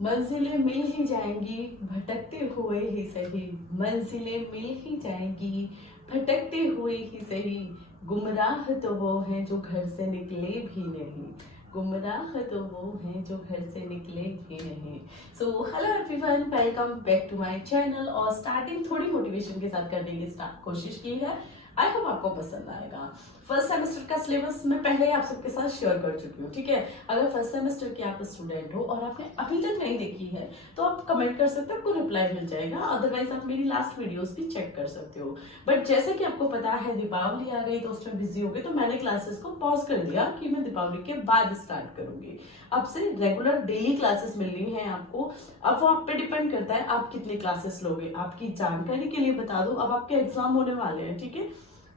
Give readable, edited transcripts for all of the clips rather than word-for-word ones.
मंजिलें मिल ही जाएंगी भटकते हुए ही सही। मंजिलें मिल ही जाएंगी भटकते हुए ही सही। गुमराह तो वो हैं जो घर से निकले भी नहीं। गुमराह तो वो हैं जो घर से निकले भी नहीं। So hello everyone, welcome back to my channel. और स्टार्टिंग थोड़ी मोटिवेशन के साथ करने की कोशिश की है। आई होप आपको पसंद आएगा। फर्स्ट सेमेस्टर का सिलेबस मैं पहले ही आप सबके साथ शेयर कर चुकी हूँ, ठीक है। अगर फर्स्ट सेमेस्टर के आप स्टूडेंट हो और आपने अभी तक नहीं देखी है तो आप कमेंट कर सकते हो, आपको रिप्लाई मिल जाएगा। अदरवाइज आप मेरी लास्ट वीडियोस भी चेक कर सकते हो। बट जैसे कि आपको पता है दीपावली आ गई तो उसमें बिजी हो गई, तो मैंने क्लासेस को पॉज कर दिया कि मैं दीपावली के बाद स्टार्ट करूंगी। अब से रेगुलर डेली क्लासेस मिलनी है आपको। अब वो आप पे डिपेंड करता है आप कितनी क्लासेस लोगे। आपकी जानकारी के लिए बता दूं, अब आपके एग्जाम होने वाले हैं, ठीक है।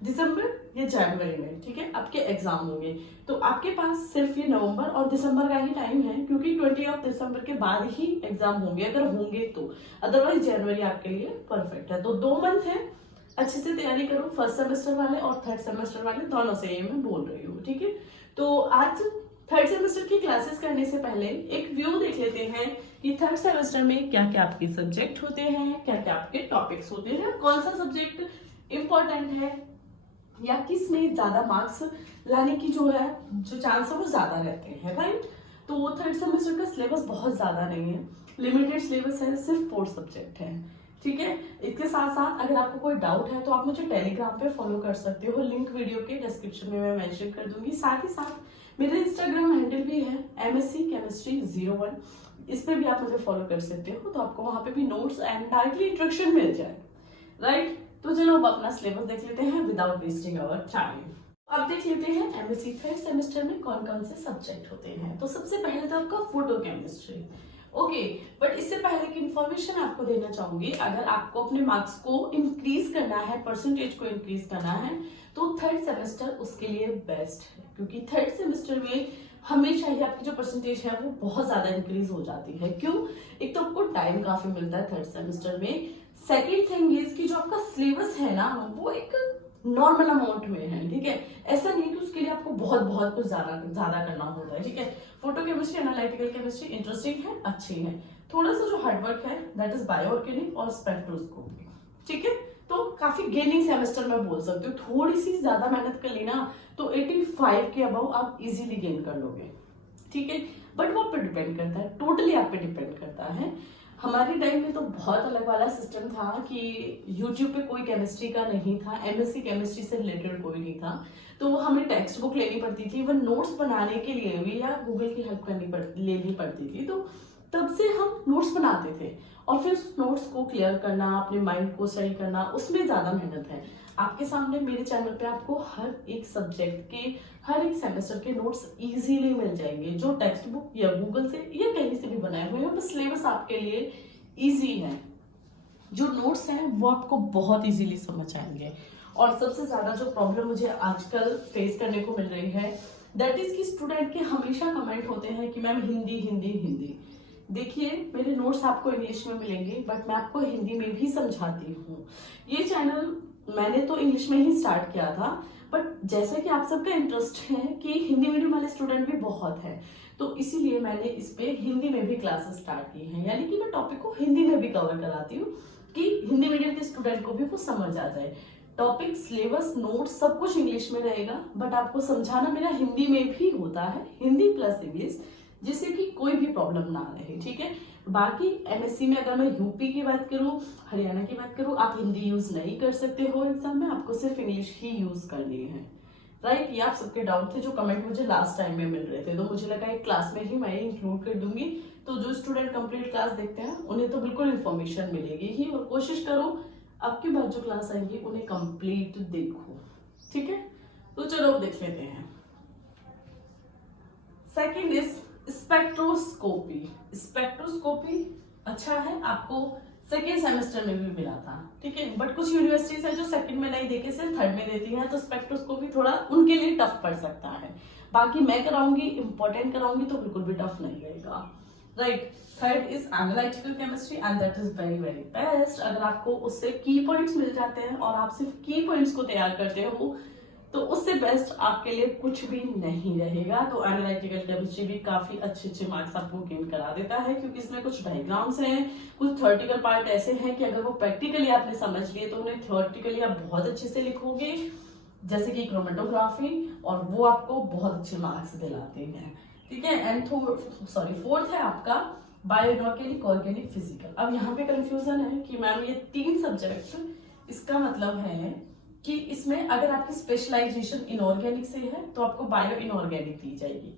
दिसंबर या जनवरी में, ठीक है, आपके एग्जाम होंगे। तो आपके पास सिर्फ ये नवंबर और दिसंबर का ही टाइम है, क्योंकि 20 दिसंबर के बाद ही एग्जाम होंगे, अगर होंगे तो। अदरवाइज जनवरी आपके लिए परफेक्ट है। तो 2 मंथ है, अच्छे से तैयारी करो। फर्स्ट सेमेस्टर वाले और थर्ड सेमेस्टर वाले दोनों से ये मैं बोल रही हूँ, ठीक है। तो आज थर्ड सेमेस्टर की क्लासेस करने से पहले एक व्यू देख लेते हैं कि थर्ड सेमेस्टर में क्या क्या आपके सब्जेक्ट होते हैं, क्या क्या आपके टॉपिक्स होते हैं, कौन सा सब्जेक्ट इंपॉर्टेंट है या किस में ज्यादा मार्क्स लाने की जो चांस है वो ज्यादा रहते हैं, राइट। तो थर्ड सेमेस्टर का सिलेबस बहुत ज्यादा नहीं है, लिमिटेड सिलेबस है, सिर्फ 4 सब्जेक्ट है, ठीक है। इसके साथ साथ अगर आपको कोई डाउट है तो आप मुझे टेलीग्राम पे फॉलो कर सकते हो, लिंक वीडियो के डिस्क्रिप्शन में मैं मेंशन कर दूंगी। साथ ही साथ मेरा इंस्टाग्राम हैंडल भी है MSc Chemistry 01, इस पे भी आप मुझे फॉलो कर सकते हो। तो आपको वहां पे भी नोट्स एंड डायरेक्टली इंस्ट्रक्शन मिल जाए, राइट। तो चलो अब अपना सिलेबस देख लेते हैं विदाउट वेस्टिंग आवर टाइम। अब देख लेते हैं MSc थर्ड सेमेस्टर में कौन कौन से सब्जेक्ट होते हैं। तो सबसे पहले तो आपका फोटो केमिस्ट्री, ओके। बट इससे पहले की इन्फॉर्मेशन आपको देना चाहूंगी, अगर आपको अपने मार्क्स को इंक्रीज करना है, परसेंटेज को इंक्रीज करना है, तो थर्ड सेमेस्टर उसके लिए बेस्ट है। क्योंकि थर्ड सेमेस्टर में हमेशा ही आपकी जो परसेंटेज है वो बहुत ज्यादा इंक्रीज हो जाती है। क्यों? एक तो आपको टाइम काफी मिलता है थर्ड सेमेस्टर में। सेकेंड थिंग इज कि जो आपका सिलेबस है ना वो एक नॉर्मल अमाउंट में है, ठीक है। ऐसा नहीं कि उसके लिए आपको बहुत बहुत कुछ ज्यादा ज्यादा करना होता है, ठीक है। Photo chemistry, analytical chemistry interesting है, अच्छी है। थोड़ा सा जो हार्डवर्क है दैट इज बायोऑर्गेनिक और स्पेक्ट्रोस्कोपी, ठीक है। तो काफी गेनिंग सेमेस्टर में बोल सकते हो, थोड़ी सी ज्यादा मेहनत कर ली ना तो 85 के अबव आप इजीली गेन कर लोगे, ठीक है। बट वो आप पे डिपेंड करता है, टोटली आप पे डिपेंड करता है। हमारे टाइम में तो बहुत अलग वाला सिस्टम था कि यूट्यूब पे कोई केमिस्ट्री का नहीं था, MSc केमिस्ट्री से रिलेटेड कोई नहीं था। तो वो हमें टेक्स्ट बुक लेनी पड़ती थी, इवन नोट्स बनाने के लिए भी या गूगल की हेल्प लेनी पड़ती थी। तो तब से हम नोट्स बनाते थे और फिर उस नोट्स को क्लियर करना, अपने माइंड को सही करना, उसमें ज्यादा मेहनत है। आपके सामने मेरे चैनल पे आपको हर एक सब्जेक्ट के हर एक सेमेस्टर के नोट्स इजीली मिल जाएंगे, जो टेक्स्ट बुक या गूगल से या कहीं से भी बनाए हुए हैं। बस सिलेबस आपके लिए इजी है, जो नोट्स हैं वो आपको बहुत इजीली समझ आएंगे। और सबसे ज्यादा जो प्रॉब्लम मुझे आजकल फेस करने को मिल रही है दैट इज कि स्टूडेंट के हमेशा कमेंट होते हैं कि मैम हिंदी हिंदी हिंदी। देखिए, मेरे नोट्स आपको इंग्लिश में मिलेंगे बट मैं आपको हिंदी में भी समझाती हूँ। ये चैनल मैंने तो इंग्लिश में ही स्टार्ट किया था, बट जैसे कि आप सबका इंटरेस्ट है कि हिंदी मीडियम वाले स्टूडेंट भी बहुत है, तो इसीलिए मैंने इस पे हिंदी में भी क्लासेस स्टार्ट की हैं। यानी कि मैं टॉपिक को हिंदी में भी कवर कराती हूँ कि हिंदी मीडियम के स्टूडेंट को भी वो समझ आ जाए। टॉपिक, सिलेबस, नोट्स सब कुछ इंग्लिश में रहेगा, बट आपको समझाना मेरा हिंदी में भी होता है, हिंदी प्लस इंग्लिश, जिससे कि कोई भी प्रॉब्लम ना रहे, ठीक है। बाकी MSc में अगर मैं यूपी की बात करूं, हरियाणा की बात करूं, आप हिंदी यूज नहीं कर सकते हो एग्जाम में, आपको सिर्फ इंग्लिश ही यूज करनी है, राइट। ये आप सबके डाउट थे जो कमेंट मुझे लास्ट टाइम में मिल रहे थे, तो मुझे लगा एक क्लास में ही मैं इंक्लूड कर दूंगी। तो जो स्टूडेंट कंप्लीट क्लास देखते हैं उन्हें तो बिल्कुल इन्फॉर्मेशन मिलेगी ही। और कोशिश करो आपके बाद जो क्लास आएंगी उन्हें कंप्लीट देखो, ठीक है। तो चलो अब देख लेते हैं। Second is spectroscopy. स्पेक्ट्रोस्कोपी अच्छा है, आपको सेकेंड सेमेस्टर में भी मिला था, ठीक है। बट कुछ यूनिवर्सिटीज है जो सेकंड में नहीं देके सिर्फ थर्ड में देती हैं, तो स्पेक्ट्रोस्कोपी थोड़ा उनके लिए टफ पड़ सकता है। बाकी मैं कराऊंगी, इंपॉर्टेंट कराऊंगी, तो बिल्कुल भी टफ नहीं रहेगा, right. Third is analytical chemistry and that is very very best. अगर आपको उससे की पॉइंट्स मिल जाते हैं और आप सिर्फ की पॉइंट्स को तैयार करते हो तो उससे बेस्ट आपके लिए कुछ भी नहीं रहेगा। तो एनालिटिकल केमिस्ट्री भी काफी अच्छे अच्छे मार्क्स आपको गेन करा देता है, क्योंकि इसमें कुछ डायग्राम्स हैं, कुछ थ्योरेटिकल पार्ट ऐसे हैं कि अगर वो प्रैक्टिकली आपने समझ लिए तो उन्हें थ्योरेटिकली आप बहुत अच्छे से लिखोगे, जैसे कि क्रोमेटोग्राफी, और वो आपको बहुत अच्छे मार्क्स दिलाते हैं। ठीक है। एंड फोर्थ है आपका बायो इनऑर्गेनिक, ऑर्गेनिक, फिजिकल। अब यहाँ पे कंफ्यूजन है कि मैम ये 3 सब्जेक्ट, इसका मतलब है कि इसमें अगर आपकी स्पेशलाइजेशन इनऑर्गेनिक से है तो आपको बायो इनऑर्गेनिक दी जाएगी,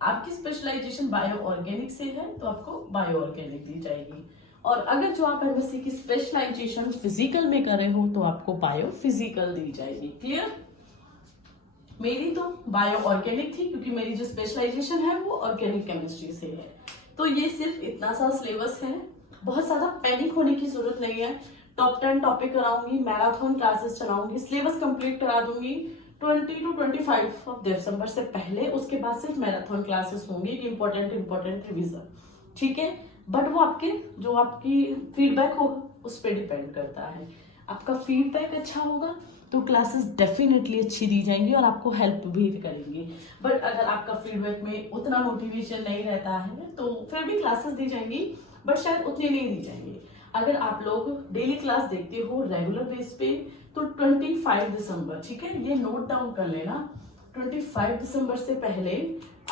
आपकी स्पेशलाइजेशन बायो ऑर्गेनिक से है तो आपको बायो ऑर्गेनिक दी जाएगी, और अगर जो आप एमएससी की स्पेशलाइजेशन फिजिकल में कर रहे हो तो आपको बायो फिजिकल दी जाएगी। क्लियर? मेरी तो बायो ऑर्गेनिक थी, क्योंकि मेरी जो स्पेशलाइजेशन है वो ऑर्गेनिक केमिस्ट्री से है। तो ये सिर्फ इतना सा सिलेबस है, बहुत ज्यादा पैनिक होने की जरूरत नहीं है। टॉप 10 टॉपिक कराऊंगी, मैराथन क्लासेस चलाऊंगी, सिलेबस कंप्लीट करा दूंगी 20 to 25 ऑफ दिसंबर से पहले। उसके बाद सिर्फ मैराथन क्लासेस होंगी, इंपॉर्टेंट रिवीजन। ठीक है। बट वो आपकी फीडबैक होगा उस पर डिपेंड करता है। आपका फीडबैक अच्छा होगा तो क्लासेस डेफिनेटली अच्छी दी जाएंगी और आपको हेल्प भी करेंगी। बट अगर आपका फीडबैक में उतना मोटिवेशन नहीं रहता है तो फिर भी क्लासेस दी जाएंगी, बट शायद उतनी नहीं दी जाएंगी। अगर आप लोग डेली क्लास देखते हो रेगुलर बेस पे तो 25 दिसंबर, ठीक है, ये नोट डाउन कर लेना, 25 दिसंबर से पहले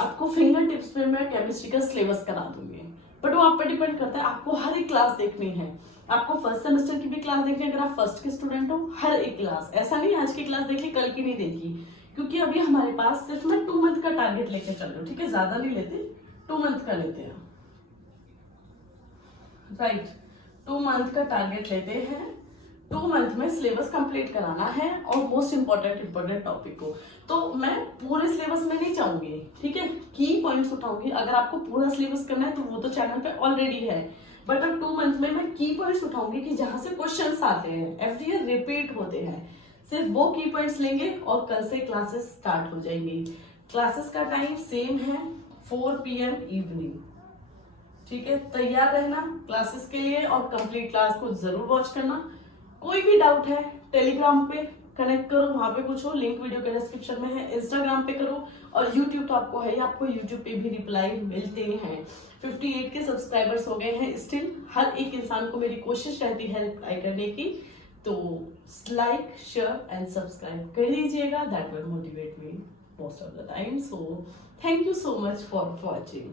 आपको फिंगर टिप्स पे मैं केमिस्ट्री का सिलेबस करा दूंगी। बट वो आप पर डिपेंड करता है, आपको हर एक क्लास देखनी है। आपको फर्स्ट सेमेस्टर की भी क्लास देखनी है, अगर आप फर्स्ट के स्टूडेंट हो, हर एक क्लास। ऐसा नहीं आज की क्लास देख ली कल की नहीं देखी, क्योंकि अभी हमारे पास सिर्फ मैं 2 मंथ का टारगेट लेके चल रही हूँ। ठीक है, ज्यादा नहीं लेते, 2 मंथ का लेते हैं। राइट, 2 मंथ का टारगेट लेते हैं। 2 मंथ में सिलेबस कंप्लीट कराना है और मोस्ट इंपॉर्टेंट टॉपिक को। तो मैं पूरे सिलेबस में नहीं जाऊंगी, ठीक है, की पॉइंट्स उठाऊंगी। अगर आपको पूरा सिलेबस करना है तो वो तो चैनल पे ऑलरेडी है, बट अब 2 मंथ में मैं की पॉइंट्स उठाऊंगी कि जहां से क्वेश्चंस आते हैं, एवरी ईयर रिपीट होते हैं, सिर्फ वो की पॉइंट्स लेंगे और कल से क्लासेस स्टार्ट हो जाएंगी। क्लासेस का टाइम सेम है, 4 PM इवनिंग। ठीक है, तैयार रहना क्लासेस के लिए और कंप्लीट क्लास को जरूर वॉच करना। कोई भी डाउट है टेलीग्राम पे कनेक्ट करो, वहां पे पूछो, लिंक वीडियो के डिस्क्रिप्शन में है। इंस्टाग्राम पे करो, और यूट्यूब तो आपको है, आपको यूट्यूब पे भी रिप्लाई मिलते हैं। 58 के सब्सक्राइबर्स हो गए हैं स्टिल। हर एक इंसान को मेरी कोशिश रहती है रिप्लाई करने की, तो लाइक शेयर एंड सब्सक्राइब कर लीजिएगा, that will motivate me most of the time. So thank you so much for watching.